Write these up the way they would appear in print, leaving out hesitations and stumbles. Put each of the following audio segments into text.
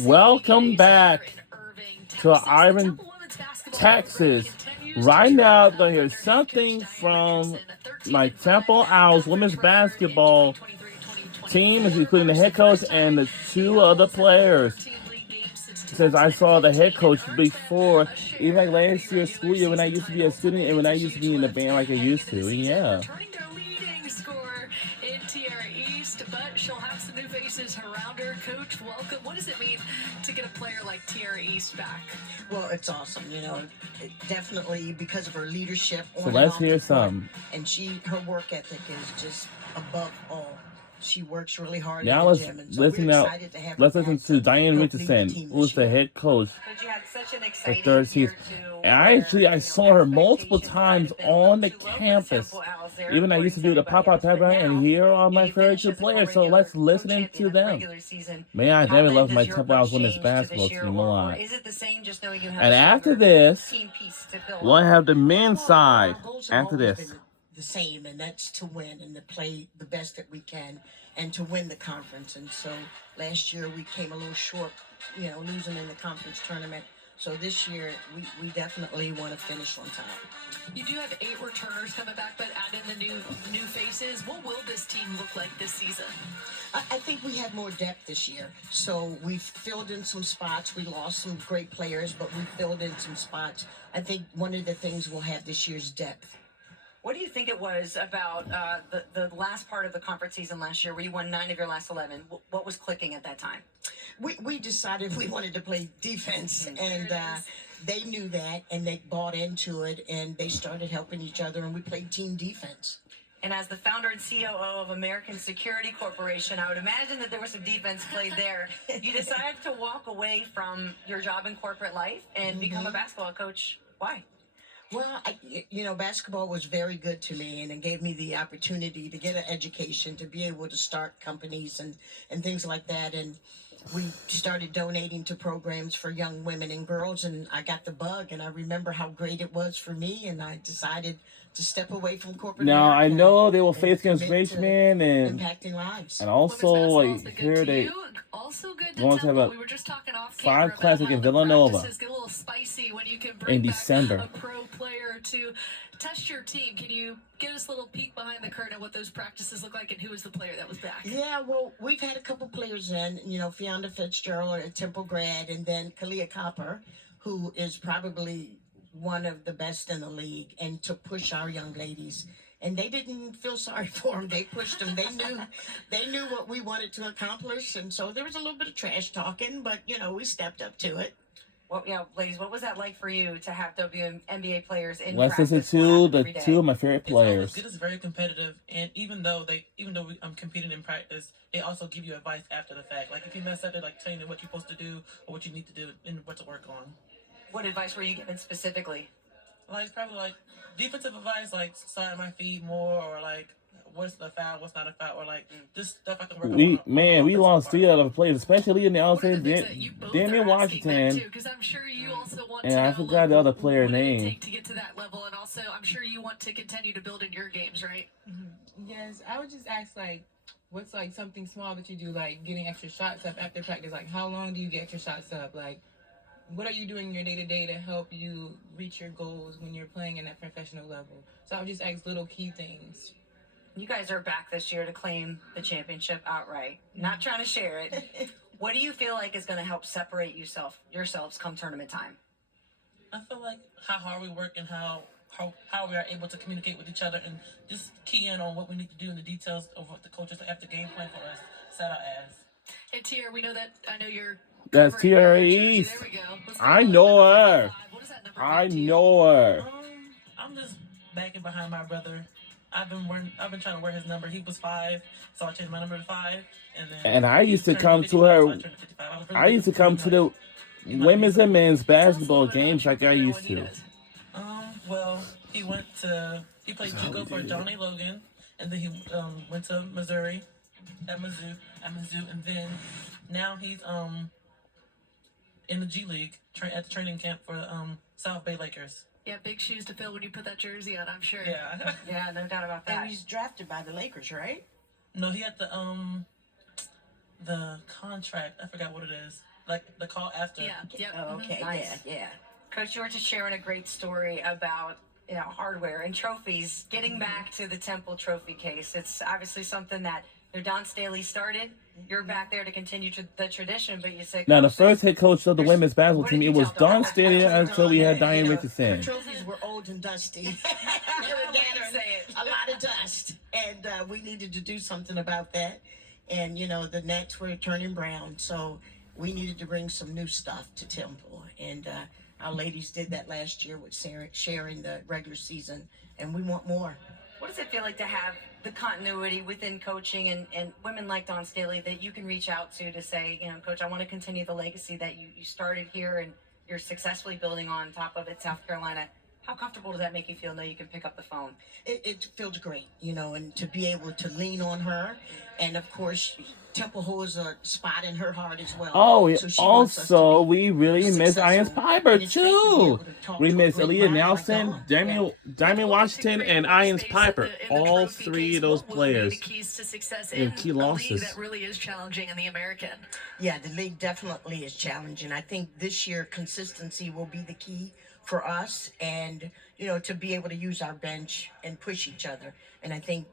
Welcome back to Ivan, Texas. Right now, I'm going to hear something from my Temple Owls women's basketball team, including the head coach and the two other players. Since I saw the head coach before, even like last year's school year when I used to be a student and when I used to be in the band like I used to. And yeah. In Tierra East, but she'll have some new faces around her. Coach, welcome. What does it mean to get a player like Tierra East back? Well, it's awesome, definitely because of her leadership. So let's hear some. And her work ethic is just above all. She works really hard now in the gym. And so let's listen to Diane Richardson, who's the head coach for third season. And I saw her multiple times on the campus. Even I used to do the pop-up pepper, and here are my favorite two players. So let's listen to them. Man, I never loved my Temple Owls women's basketball team a lot. And after this, we'll have the men's side. After this. The same, and that's to win and to play the best that we can and to win the conference. And so last year we came a little short, losing in the conference tournament. So this year we definitely want to finish on top. You do have 8 returners coming back, but add in the new faces. What will this team look like this season? I think we have more depth this year. So we've filled in some spots. We lost some great players, but we filled in some spots. I think one of the things we'll have this year is depth. What do you think it was about the last part of the conference season last year where you won 9 of your last 11? What was clicking at that time? We decided we wanted to play defense, and they knew that, and they bought into it, and they started helping each other, and we played team defense. And as the founder and COO of American Security Corporation, I would imagine that there was some defense played there. You decided to walk away from your job in corporate life and become a basketball coach. Why? Well, basketball was very good to me, and it gave me the opportunity to get an education, to be able to start companies and things like that. And we started donating to programs for young women and girls, and I got the bug, and I remember how great it was for me, and I decided to step away from corporate. Now, I know they will face against Richmond and impacting lives. And also, I hear they going to have a 5 classic in Villanova in December. A pro player to test your team. Can you give us a little peek behind the curtain of what those practices look like and who was the player that was back? Yeah, well, we've had a couple players in, Fiona Fitzgerald, a Temple grad, and then Kalia Copper, who is probably one of the best in the league, and to push our young ladies. And they didn't feel sorry for them. They pushed them. They knew what we wanted to accomplish. And so there was a little bit of trash talking, but, we stepped up to it. Well, ladies, what was that like for you to have WNBA players in Let's practice? listen to the 2 of my favorite players. It's very competitive, and even though I'm competing in practice, they also give you advice after the fact. Like if you mess up, they're like telling you what you're supposed to do or what you need to do and what to work on. What advice were you given specifically? Probably defensive advice, like slide my feet more, or what's the foul, what's not a foul, or just stuff I can work on. We lost 3 out of the players, especially in the outside. Damian Washington. I'm sure you also want and I forgot the other player name. To get to that level, and also I'm sure you want to continue to build in your games, right? Mm-hmm. Yes, I would just ask what's something small that you do, getting extra shots up after practice? How long do you get extra shots up? What are you doing in your day-to-day to help you reach your goals when you're playing in that professional level? So I would just ask little key things. You guys are back this year to claim the championship outright. Not trying to share it. What do you feel like is going to help separate yourselves come tournament time? I feel like how hard we work and how we are able to communicate with each other and just key in on what we need to do in the details of what the coaches have to game plan for us set out as. And Tier, I know you're... That's Tierra East. There we go. I know her. I know her. I'm just backing behind my brother. I've been trying to wear his number. He was 5, so I changed my number to 5. And I used to come to her. I used to come to the women's and men's basketball games like I used to. Well, he played JUCO for Johnny Logan, and then he went to Missouri at Mizzou, and then now he's in the G League at the training camp for the South Bay Lakers. Yeah, big shoes to fill when you put that jersey on, I'm sure. Yeah. Yeah, no doubt about that. And he's drafted by the Lakers, right? No, he had the contract. I forgot what it is. like the call after. Yeah. Yep. Oh, okay, Nice. yeah. Coach, you were just sharing a great story about hardware and trophies. Getting back to the Temple Trophy case, it's obviously something that Don Staley started. You're back there to continue the tradition, but you said Now, the Coach, first head coach of the women's basketball what team, did it you was tell Don? Don Staley until we had Diane Her Richardson. trophies were old and dusty. They were gathering say it. a lot of dust, and we needed to do something about that. And the nets were turning brown, so we needed to bring some new stuff to Temple. And our ladies did that last year with sharing the regular season, and we want more. What does it feel like to have the continuity within coaching and women like Don Staley that you can reach out to say, Coach, I want to continue the legacy that you started here and you're successfully building on top of it, South Carolina. How comfortable does that make you feel now you can pick up the phone? It feels great, and to be able to lean on her. And of course, Temple holds a spot in her heart as well. Oh, So she wants us to also, be we really miss successful. Ian Piper, And it's great to be too. able to talk We to a miss great Aaliyah mind like Nelson, Dawn. Diamond Washington, and Ian Piper. All three of those players. The keys to success And in key a losses. league that really is challenging in the American. Yeah, the league definitely is challenging. I think this year consistency will be the key for us, and to be able to use our bench and push each other. And I think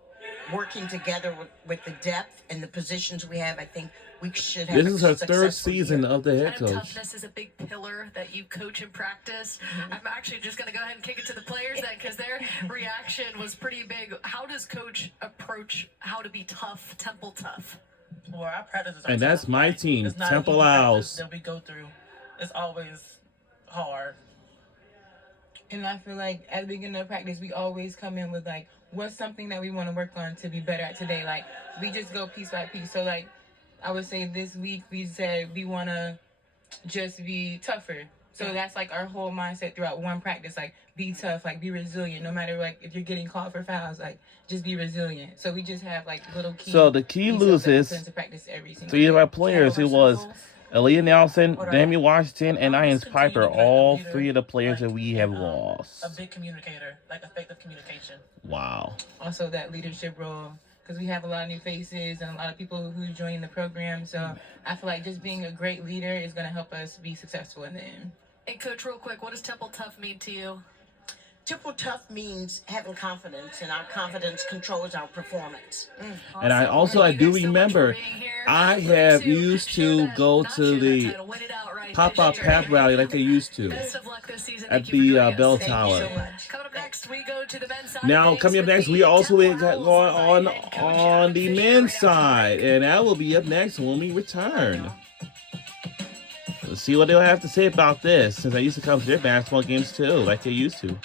working together with the depth and the positions we have, I think we should have. This is her third season of the head And coach. toughness is a big pillar that you coach and practice. I'm actually just going to go ahead and kick it to the players then, because their reaction was pretty big. How does coach approach how to be tough, Temple tough? Well, our practices are And that's tough. my Like, team, it's not Temple easy practice Owls. that we go through. It's always hard. And I feel like at the beginning of practice, we always come in with like, what's something that we want to work on to be better at today? Like, we just go piece by piece. So like, I would say this week we said we want to just be tougher. So that's like our whole mindset throughout one practice. Like, be tough, like be resilient. No matter like if you're getting called for fouls, like just be resilient. So we just have like little key. So the key details that we loses put into practice every single three of day. our players. It was Aaliyah Nelson, Damian Washington, and Ian Continue Piper. to be like a All leader, three of the players that we have and, a lost. big communicator, like effective communication. Wow. Also that leadership role, because we have a lot of new faces and a lot of people who join the program. So I feel like just being a great leader is going to help us be successful in the end. And Coach, real quick, what does Temple tough mean to you? Temple tough means having confidence, and our confidence controls our performance. And I Awesome. also, Well, I thank do you guys so much remember, for being here. I Way have to used share to that- go not to share that the title, win it outright pop-up this year. pep rally like they used to Best of luck this season. at Thank you for the joining us. bell Thank you tower. so much. Coming up next, we go to the men's side. Now, of coming up things next, with we the also Temple got Owls going and Coach on Adam the Fisher men's right after the side, break. and that will be up next when we return. Let's see what they'll have to say about this, since I used to come to their basketball games too, like they used to.